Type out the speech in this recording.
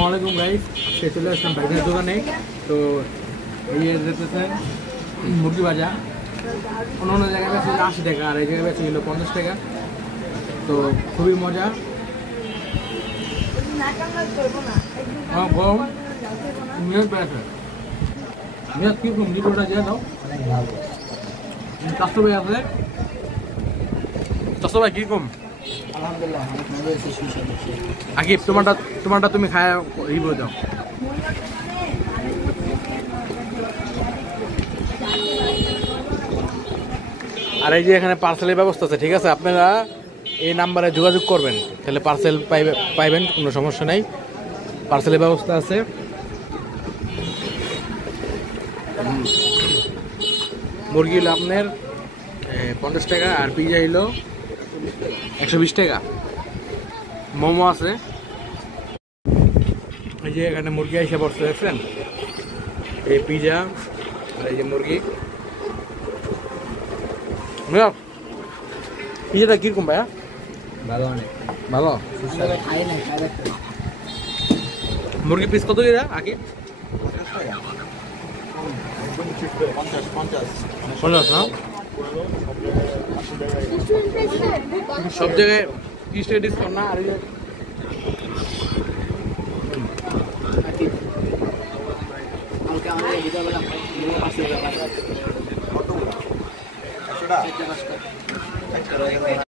আসসালামু আলাইকুম গাইস, আজকে চলে আসলাম ভাইদের দোকানে। তো এই দেখতেছেন মুরগি ভাজা, অন্য জায়গায় বেশি 80 টাকা, আর এই জায়গায় বেশি হলো 50 টাকা। তো খুবই মজা। গরম মেয়াদ বেড়াচ্ছে, মেয়াদ কীরকম ভিডিওটা দিয়ে দাও। চারশো ভাই আছে, চারশো ভাই কীরকম? আলহামদুলিল্লাহ অনেক মজা হয়েছে। আকিব, তোমারটা তুমি খায় রিভিউ দাও। আর এই যে এখানে পার্সেলের ব্যবস্থা আছে, ঠিক আছে? আপনারা এই নাম্বারে যোগাযোগ করবেন, তাহলে পার্সেল পাইবেন, কোনো সমস্যা নেই। পার্সেলের ব্যবস্থা আছে। মুরগি হলো আপনার 50 টাকা, আর পিজা হলো 120 টাকা। মোমো আছে। এই যে এখানে মুরগি এসে পড়ছে, দেখছেন? এই পিজা আর এই যে মুরগি। পিজাটা কিরকম ভাইয়া? ভালো, অনেক ভালো। খাই না, খাই দেখতে মুরগি পিস কত করে আগে? 50 না? সব জায়গায় 30 টাকা ডিসকাউন্ট না? আর কালকে আমাদের বিকালবেলা